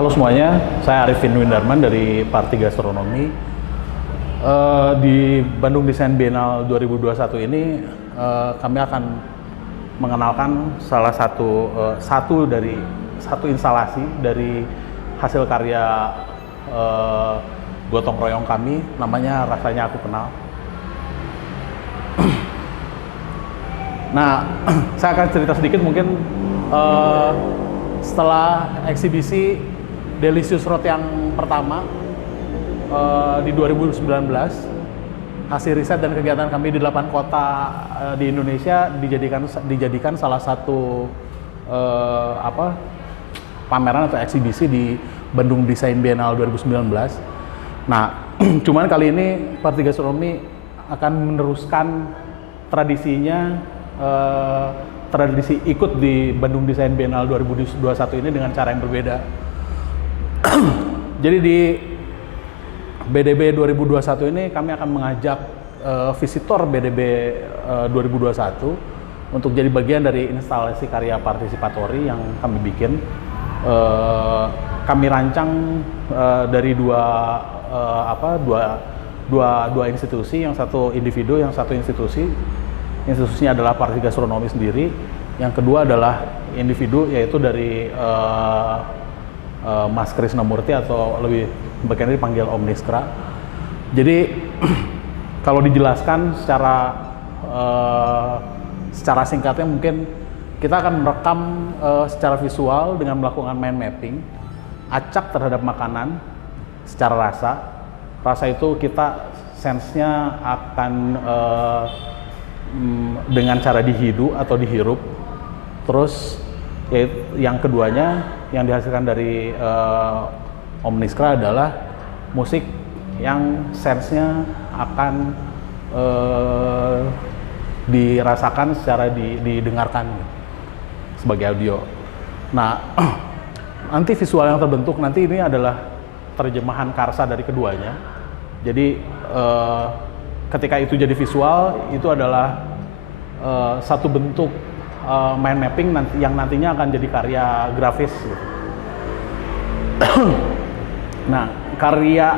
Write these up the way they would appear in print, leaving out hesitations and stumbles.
Halo semuanya, saya Arifin Windarman dari Parti Gastronomi. Di Bandung Desain Biennale 2021 ini kami akan mengenalkan salah satu instalasi dari hasil karya gotong royong kami, namanya Rasanya Aku Kenal. Nah, saya akan cerita sedikit mungkin setelah eksibisi Delicious Road yang pertama di 2019, hasil riset dan kegiatan kami di 8 kota di Indonesia dijadikan salah satu pameran atau eksibisi di Bandung Desain Biennale 2019. Nah, cuman kali ini Parti Gastronomi akan meneruskan tradisinya, tradisi ikut di Bandung Desain Biennale 2021 ini dengan cara yang berbeda. Jadi di BDB 2021 ini kami akan mengajak visitor BDB 2021 untuk jadi bagian dari instalasi karya partisipatori yang kami bikin. Kami rancang dari dua institusi, yang satu individu, yang satu institusi. Institusinya adalah Parti Gastronomi sendiri, yang kedua adalah individu, yaitu dari Mas Krisnamurti, atau lebih bagian dipanggil Omniskra. Jadi kalau dijelaskan secara singkatnya, mungkin kita akan merekam secara visual dengan melakukan mind mapping, acak terhadap makanan secara rasa. Rasa itu kita sense-nya akan dengan cara dihidu atau dihirup. Terus yang keduanya yang dihasilkan dari Omniskra adalah musik yang sense-nya akan dirasakan secara didengarkan sebagai audio. Nah, nanti visual yang terbentuk nanti ini adalah terjemahan karsa dari keduanya. Jadi ketika itu jadi visual, itu adalah satu bentuk mind mapping yang nantinya akan jadi karya grafis. Nah, karya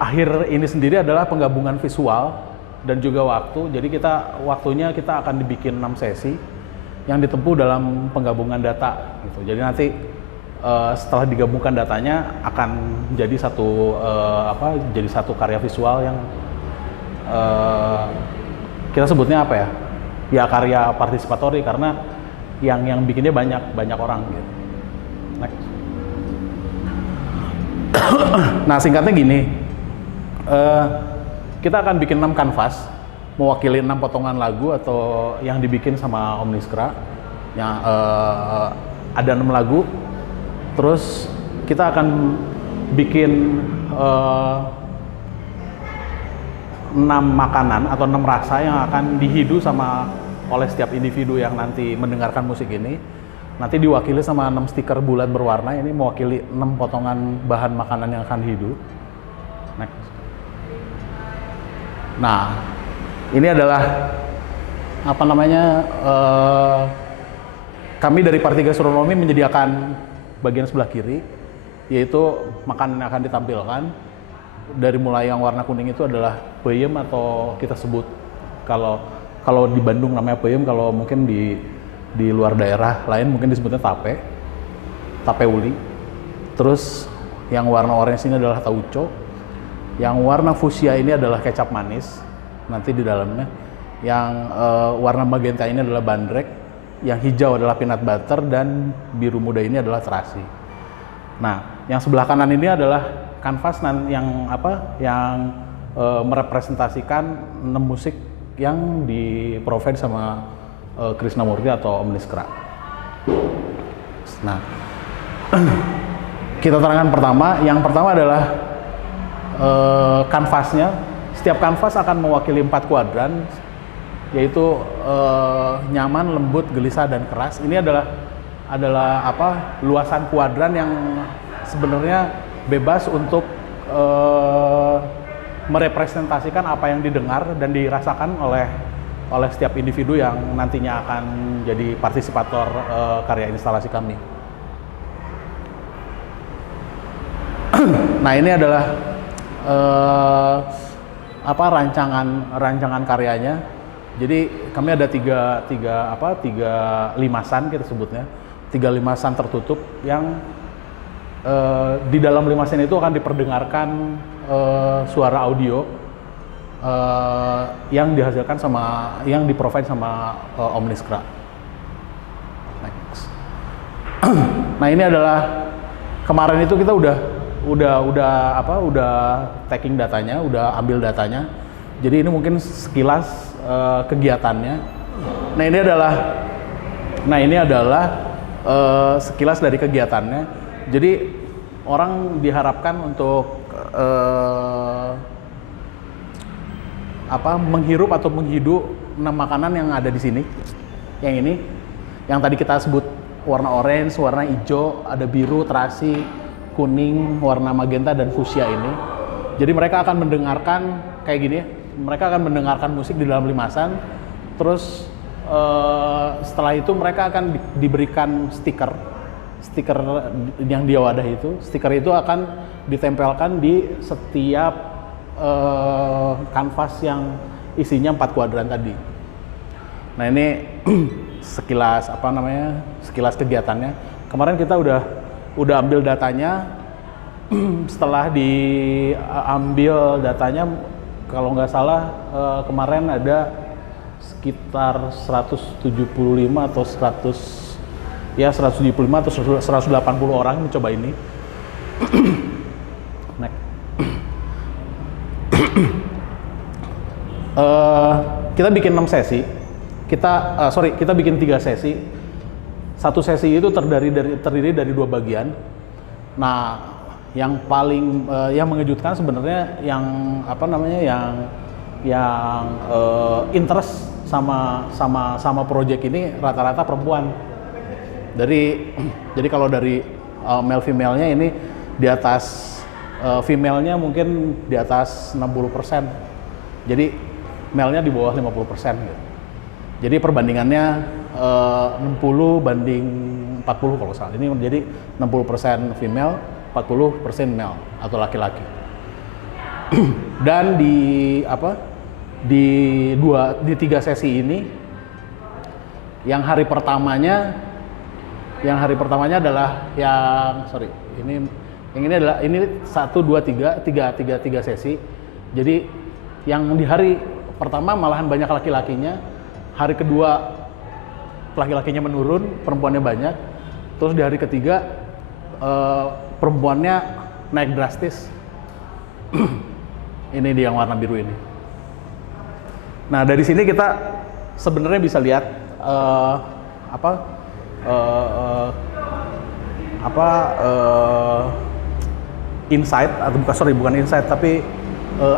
akhir ini sendiri adalah penggabungan visual dan juga waktu. Jadi waktunya kita akan dibikin 6 sesi yang ditempuh dalam penggabungan data gitu. Jadi nanti setelah digabungkan datanya akan jadi satu karya visual yang kita sebutnya apa ya? Ya, karya partisipatori, karena yang bikinnya banyak orang gitu. Next. Nah, singkatnya gini, kita akan bikin 6 kanvas mewakili 6 potongan lagu atau yang dibikin sama Omniskra. Yang ada 6 lagu. Terus kita akan bikin 6 makanan atau 6 rasa yang akan dihidu oleh setiap individu yang nanti mendengarkan musik ini. Nanti diwakili sama 6 stiker bulat berwarna, ini mewakili 6 potongan bahan makanan yang akan dihidu. Next. Nah, ini adalah kami dari Parti Gastronomi menyediakan bagian sebelah kiri, yaitu makanan yang akan ditampilkan. Dari mulai yang warna kuning itu adalah peyem, atau kita sebut kalau di Bandung namanya peyem, kalau mungkin di luar daerah lain mungkin disebutnya tape uli. Terus yang warna orange ini adalah tauco. Yang warna fuchsia ini adalah kecap manis nanti di dalamnya. Yang warna magenta ini adalah bandrek. Yang hijau adalah peanut butter, dan biru muda ini adalah terasi. Nah, yang sebelah kanan ini adalah kanvas yang merepresentasikan 6 musik yang di-provide sama Krisnamurti atau Omniskra. Nah, kita terangkan pertama. Yang pertama adalah kanvasnya. Setiap kanvas akan mewakili 4 kuadran, yaitu nyaman, lembut, gelisah, dan keras. Ini adalah luasan kuadran yang sebenarnya bebas untuk merepresentasikan apa yang didengar dan dirasakan oleh setiap individu yang nantinya akan jadi partisipator karya instalasi kami. Nah ini adalah rancangan karyanya. Jadi kami ada tiga limasan kita sebutnya, 3 limasan tertutup yang di dalam limasan itu akan diperdengarkan suara audio yang dihasilkan yang di-provide sama Omniskra. Next. Nah ini adalah kemarin itu kita udah tagging datanya, udah ambil datanya. Jadi ini mungkin sekilas kegiatannya. Nah ini adalah sekilas dari kegiatannya. Jadi orang diharapkan untuk menghirup atau menghidup 6 makanan yang ada di sini. Yang ini, yang tadi kita sebut warna orange, warna hijau, ada biru, terasi, kuning, warna magenta dan fuchsia ini. Jadi mereka akan mendengarkan kayak gini. Mereka akan mendengarkan musik di dalam limasan. Terus setelah itu mereka akan diberikan stiker yang di wadah itu. Stiker itu akan ditempelkan di setiap kanvas yang isinya 4 kuadran tadi. Nah ini sekilas sekilas kegiatannya. Kemarin kita udah ambil datanya. Setelah diambil datanya, kalau nggak salah kemarin ada sekitar 175 atau 175 atau 180 orang mencoba ini. Next. Kita bikin 6 sesi. Kita bikin 3 sesi. Satu sesi itu terdiri dari 2 bagian. Nah, yang paling yang mengejutkan sebenarnya yang interest sama project ini rata-rata perempuan. Jadi kalau dari male female-nya ini di atas female-nya mungkin di atas 60%. Jadi male-nya di bawah 50% gitu. Jadi perbandingannya 60 banding 40 kalau salah. Ini menjadi 60% female, 40% male atau laki-laki. Dan di 3 sesi ini yang hari pertamanya adalah ini 1 2 3 sesi. Jadi yang di hari pertama malahan banyak laki-lakinya, hari kedua laki-lakinya menurun, perempuannya banyak. Terus di hari ketiga perempuannya naik drastis. Ini dia yang warna biru ini. Nah dari sini kita sebenarnya bisa lihat insight atau bukan insight tapi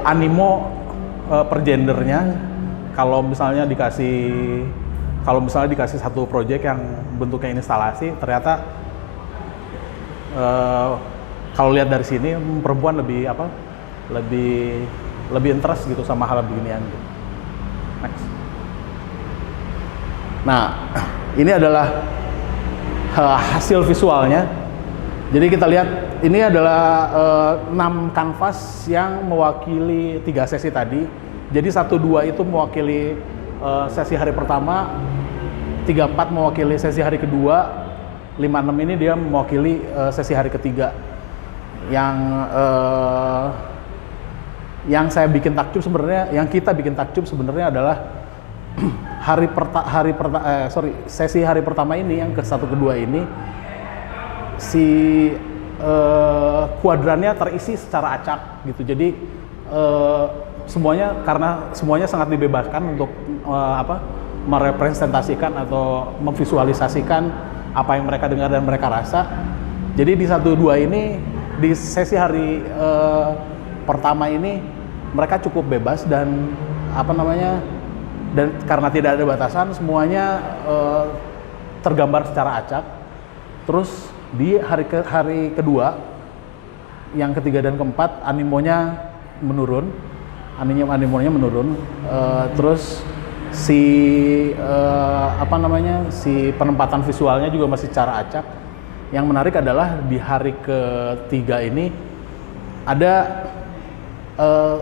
animo per gendernya. Kalau misalnya dikasih satu project yang bentuknya instalasi, ternyata kalau lihat dari sini perempuan lebih interest gitu sama hal beginian. Next. Nah, ini adalah hasil visualnya. Jadi kita lihat ini adalah 6 kanvas yang mewakili 3 sesi tadi. Jadi 1-2 itu mewakili sesi hari pertama, 3-4 mewakili sesi hari kedua, 5-6 ini dia mewakili sesi hari ketiga. Yang kita bikin takjub sebenarnya adalah sesi hari pertama ini yang ke-1 ke-2 ini si kuadrannya terisi secara acak gitu. Jadi karena semuanya sangat dibebaskan untuk merepresentasikan atau memvisualisasikan apa yang mereka dengar dan mereka rasa. Jadi di 1-2 ini, di sesi hari pertama ini mereka cukup bebas dan dan karena tidak ada batasan, semuanya tergambar secara acak. Terus di hari kedua, yang ketiga dan keempat animonya menurun. Terus si penempatan visualnya juga masih secara acak. Yang menarik adalah di hari ketiga ini ada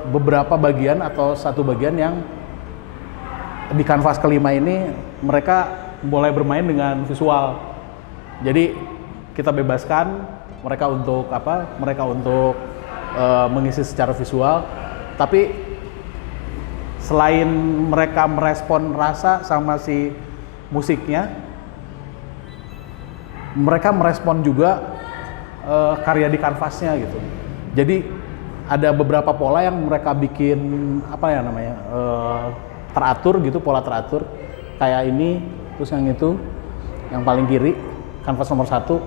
beberapa bagian atau satu bagian yang di kanvas kelima ini mereka mulai bermain dengan visual. Jadi kita bebaskan mereka untuk apa? Mereka untuk mengisi secara visual. Tapi selain mereka merespon rasa sama si musiknya, mereka merespon juga karya di kanvasnya gitu. Jadi ada beberapa pola yang mereka bikin apa ya namanya teratur gitu, pola teratur kayak ini, terus yang itu, yang paling kiri kanvas nomor 1,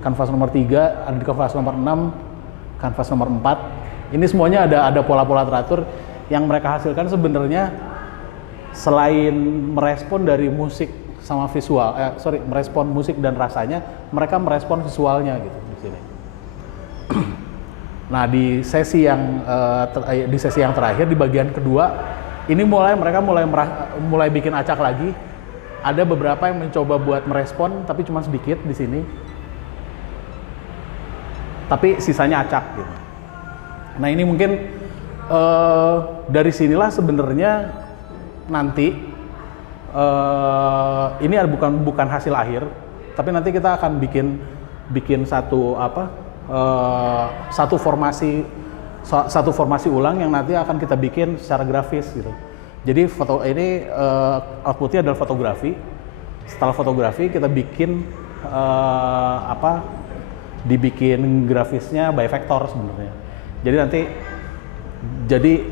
kanvas nomor 3, ada di kanvas nomor 6, kanvas nomor 4. Ini semuanya ada pola-pola teratur yang mereka hasilkan sebenarnya selain merespon dari musik sama visual, merespon musik dan rasanya, mereka merespon visualnya gitu di sini. Nah di sesi yang terakhir di bagian kedua ini mereka mulai bikin acak lagi. Ada beberapa yang mencoba buat merespon tapi cuma sedikit di sini. Tapi sisanya acak gitu. Nah ini mungkin dari sinilah sebenarnya nanti ini bukan hasil akhir, tapi nanti kita akan bikin satu formasi ulang yang nanti akan kita bikin secara grafis gitu. Jadi outputnya adalah fotografi. Setelah fotografi kita bikin dibikin grafisnya by vector sebenarnya. Jadi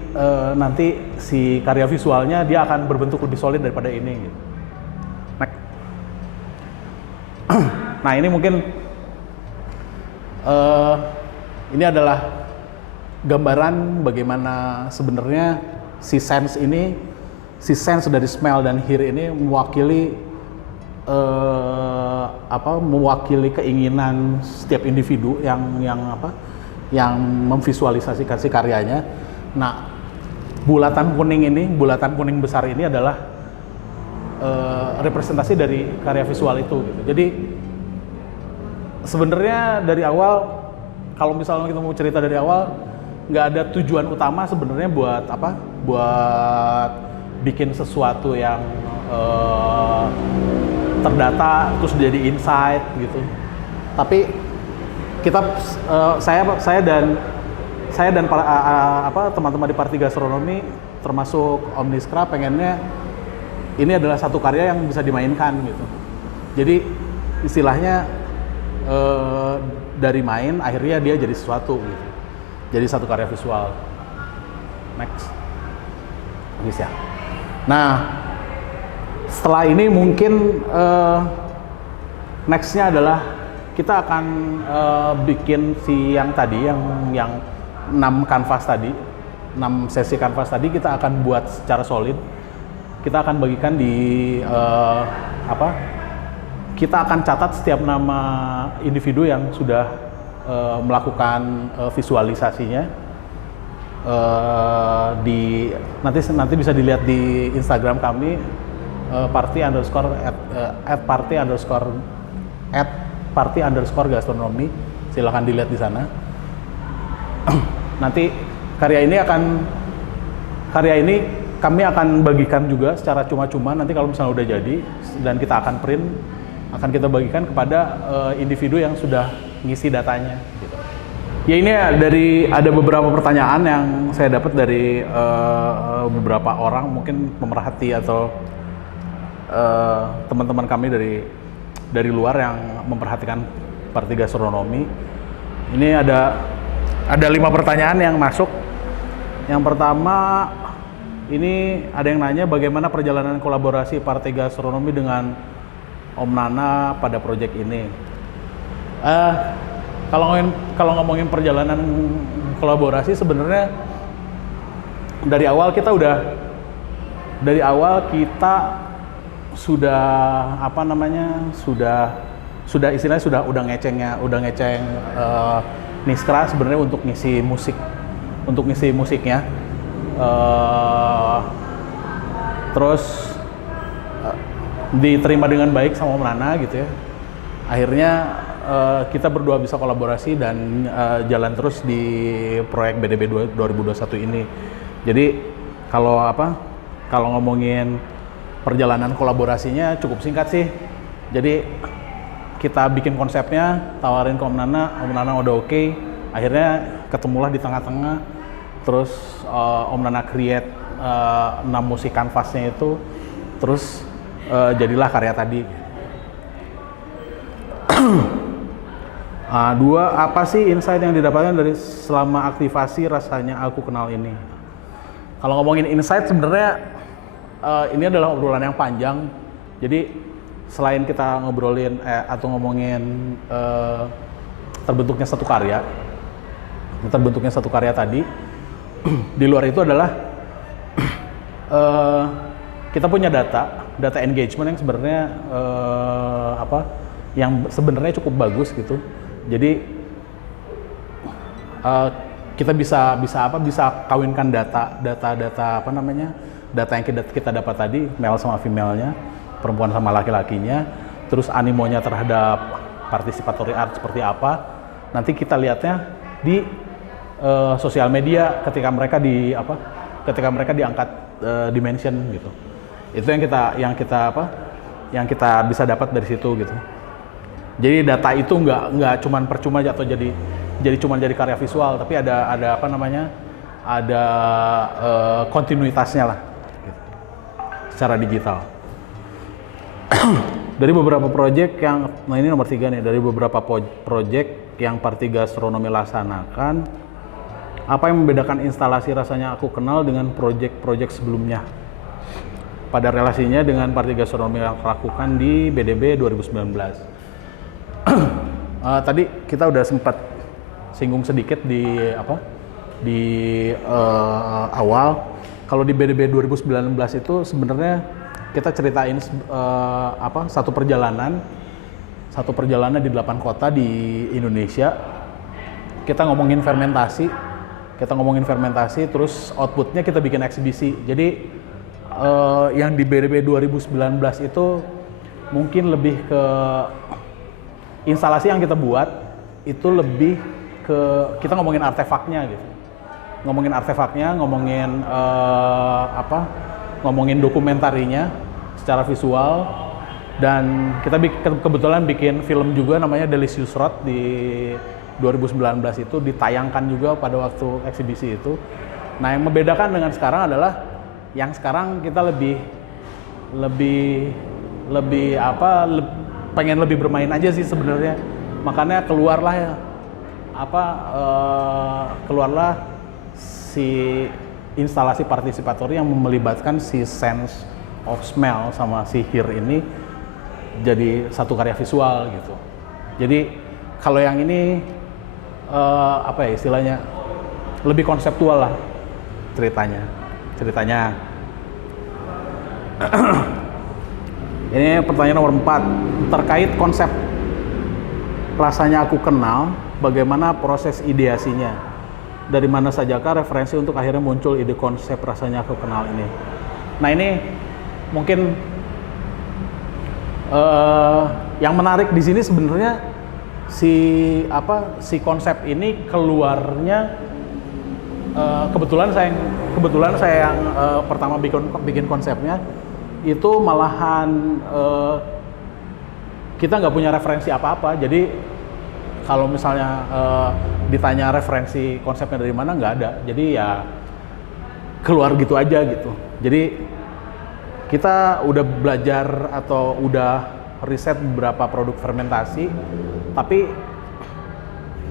nanti si karya visualnya dia akan berbentuk lebih solid daripada ini gitu. Nah ini mungkin ini adalah gambaran bagaimana sebenarnya si sense dari smell dan hear ini mewakili keinginan setiap individu yang memvisualisasikan si karyanya. Nah, bulatan kuning besar ini adalah representasi dari karya visual itu gitu. Jadi sebenarnya dari awal, kalau misalnya kita mau cerita dari awal, nggak ada tujuan utama sebenarnya buat bikin sesuatu yang terdata terus jadi insight gitu. Tapi saya dan teman-teman di Parti Gastronomi termasuk Omniskra pengennya ini adalah satu karya yang bisa dimainkan gitu. Jadi istilahnya dari main akhirnya dia jadi sesuatu gitu. Jadi satu karya visual. Next. Habis ya. Nah, setelah ini mungkin nextnya adalah kita akan bikin si yang tadi, yang 6 kanvas tadi, 6 sesi kanvas tadi kita akan buat secara solid. Kita akan bagikan di kita akan catat setiap nama individu yang sudah melakukan visualisasinya. Nanti bisa dilihat di Instagram kami @party_gastronomi. Silakan dilihat di sana. Nanti karya ini kami akan bagikan juga secara cuma-cuma nanti kalau misalnya udah jadi, dan kita akan print, akan kita bagikan kepada individu yang sudah ngisi datanya gitu. Ya ini ada beberapa pertanyaan yang saya dapat dari beberapa orang, mungkin pemerhati atau teman-teman kami dari luar yang memperhatikan Parti Gastronomi. Ini ada 5 pertanyaan yang masuk. Yang pertama, ini ada yang nanya bagaimana perjalanan kolaborasi Parti Gastronomi dengan Om Nana pada proyek ini. Kalau ngomongin perjalanan kolaborasi, sebenarnya dari awal kita sudah ngeceng Niskra sebenarnya untuk ngisi musiknya. Terus diterima dengan baik sama Om Nana gitu ya. Akhirnya kita berdua bisa kolaborasi dan jalan terus di proyek BDB 2021 ini. Jadi kalau ngomongin perjalanan kolaborasinya cukup singkat sih. Jadi kita bikin konsepnya, tawarin ke Om Nana udah oke. Akhirnya ketemulah di tengah-tengah. Terus Om Nana create 6 musik kanvasnya itu, terus jadilah karya tadi. Dua, apa sih insight yang didapatkan dari selama aktivasi Rasanya Aku Kenal ini? Kalau ngomongin insight sebenarnya ini adalah obrolan yang panjang. Jadi selain kita ngobrolin atau ngomongin terbentuknya satu karya tadi, di luar itu adalah kita punya data engagement yang sebenarnya yang sebenarnya cukup bagus gitu. Jadi kita bisa kawinkan data yang kita dapat tadi, male sama female-nya, perempuan sama laki-lakinya, terus animonya terhadap participatory art seperti apa. Nanti kita lihatnya di sosial media ketika mereka diangkat dimension gitu. Itu yang kita bisa dapat dari situ gitu. Jadi data itu nggak cuman percuma atau jadi karya visual, tapi ada kontinuitasnya lah gitu, secara digital. Dari beberapa proyek ini nomor 3 nih, dari beberapa proyek yang Parti Gastronomi laksanakan, apa yang membedakan instalasi Rasanya Aku Kenal dengan proyek sebelumnya pada relasinya dengan Parti Gastronomi yang lakukan di BDB 2019? Tadi kita udah sempat singgung sedikit di awal. Kalau di BDB 2019 itu sebenarnya kita ceritain satu perjalanan di 8 kota di Indonesia. Kita ngomongin fermentasi, terus outputnya kita bikin eksibisi. Jadi yang di BDB 2019 itu mungkin lebih ke instalasi yang kita buat itu lebih ke kita ngomongin artefaknya gitu, ngomongin dokumentarinya secara visual, dan kita kebetulan bikin film juga namanya Delicious Road di 2019 itu ditayangkan juga pada waktu eksibisi itu. Nah, yang membedakan dengan sekarang adalah yang sekarang kita pengen lebih bermain aja sih sebenarnya. Makanya keluarlah si instalasi partisipatori yang melibatkan si sense of smell sama si hear ini jadi satu karya visual gitu. Jadi kalau yang ini istilahnya lebih konseptual lah ceritanya. Ini pertanyaan nomor 4, terkait konsep Rasanya Aku Kenal, bagaimana proses ideasinya? Dari mana sajakah referensi untuk akhirnya muncul ide konsep Rasanya Aku Kenal ini? Nah, ini mungkin yang menarik di sini sebenarnya si konsep ini keluarnya kebetulan saya yang pertama bikin konsepnya. Itu malahan kita nggak punya referensi apa-apa. Jadi kalau misalnya ditanya referensi konsepnya dari mana, nggak ada. Jadi ya keluar gitu aja gitu. Jadi kita udah belajar atau udah riset beberapa produk fermentasi, tapi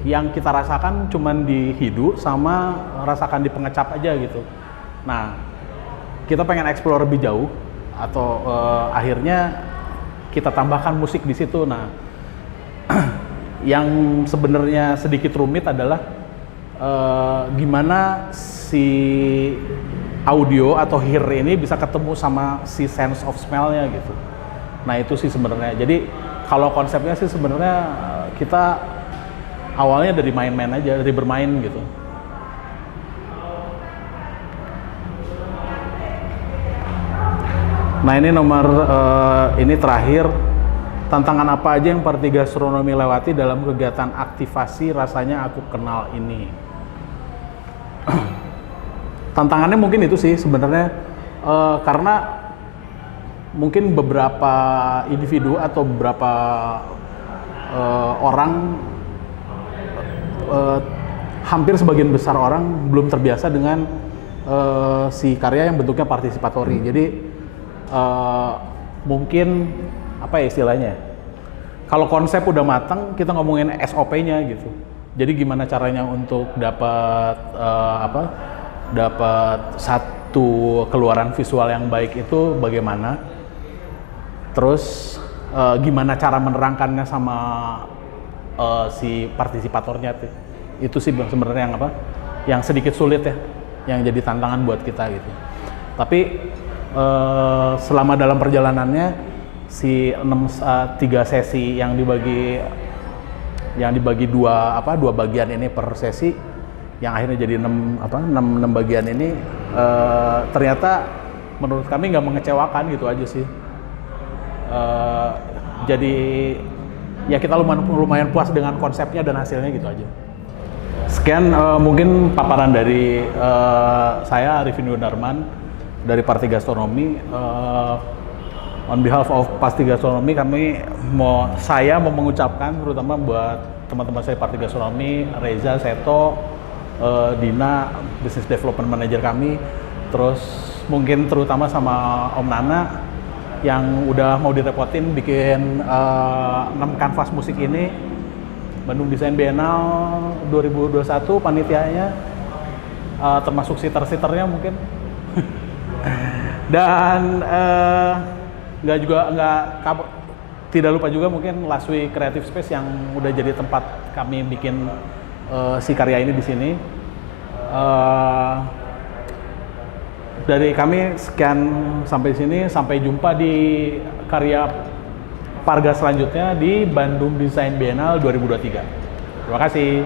yang kita rasakan cuman di hidu sama rasakan di pengecap aja gitu. Nah, kita pengen explore lebih jauh, atau akhirnya kita tambahkan musik di situ. Nah, yang sebenarnya sedikit rumit adalah gimana si audio atau hear ini bisa ketemu sama si sense of smell-nya gitu. Nah, itu sih sebenarnya. Jadi kalau konsepnya sih sebenarnya kita awalnya dari main-main aja, dari bermain gitu. Nah, ini ini terakhir, tantangan apa aja yang Parti Gastronomi lewati dalam kegiatan aktivasi rasanya aku kenal ini? Tantangannya mungkin itu sih sebenarnya, karena mungkin beberapa individu atau beberapa orang, hampir sebagian besar orang belum terbiasa dengan si karya yang bentuknya partisipatori. Jadi mungkin apa ya istilahnya? Kalau konsep udah matang, kita ngomongin SOP-nya gitu. Jadi gimana caranya untuk dapat dapat satu keluaran visual yang baik itu bagaimana? Terus gimana cara menerangkannya sama si partisipatornya itu sih sebenarnya yang yang sedikit sulit ya, yang jadi tantangan buat kita gitu. Tapi selama dalam perjalanannya si 3 sesi yang dibagi dua bagian ini per sesi, yang akhirnya jadi 6 bagian ini, ternyata menurut kami nggak mengecewakan gitu aja sih. Jadi ya kita lumayan puas dengan konsepnya dan hasilnya gitu aja. Sekian mungkin paparan dari saya Arifin Gunawan dari Parti Gastronomi. On behalf of Parti Gastronomi, saya mau mengucapkan terutama buat teman-teman saya Parti Gastronomi, Reza, Seto, Dina, Business Development Manager kami, terus mungkin terutama sama Om Nana yang udah mau direpotin bikin 6 kanvas musik ini. Bandung Design Biennale 2021 panitianya, termasuk sitter-sitternya mungkin. Dan tidak lupa juga mungkin Laswi Creative Space yang udah jadi tempat kami bikin si karya ini di sini. Dari kami sekian sampai sini, sampai jumpa di karya Parga selanjutnya di Bandung Design Biennale 2023. Terima kasih.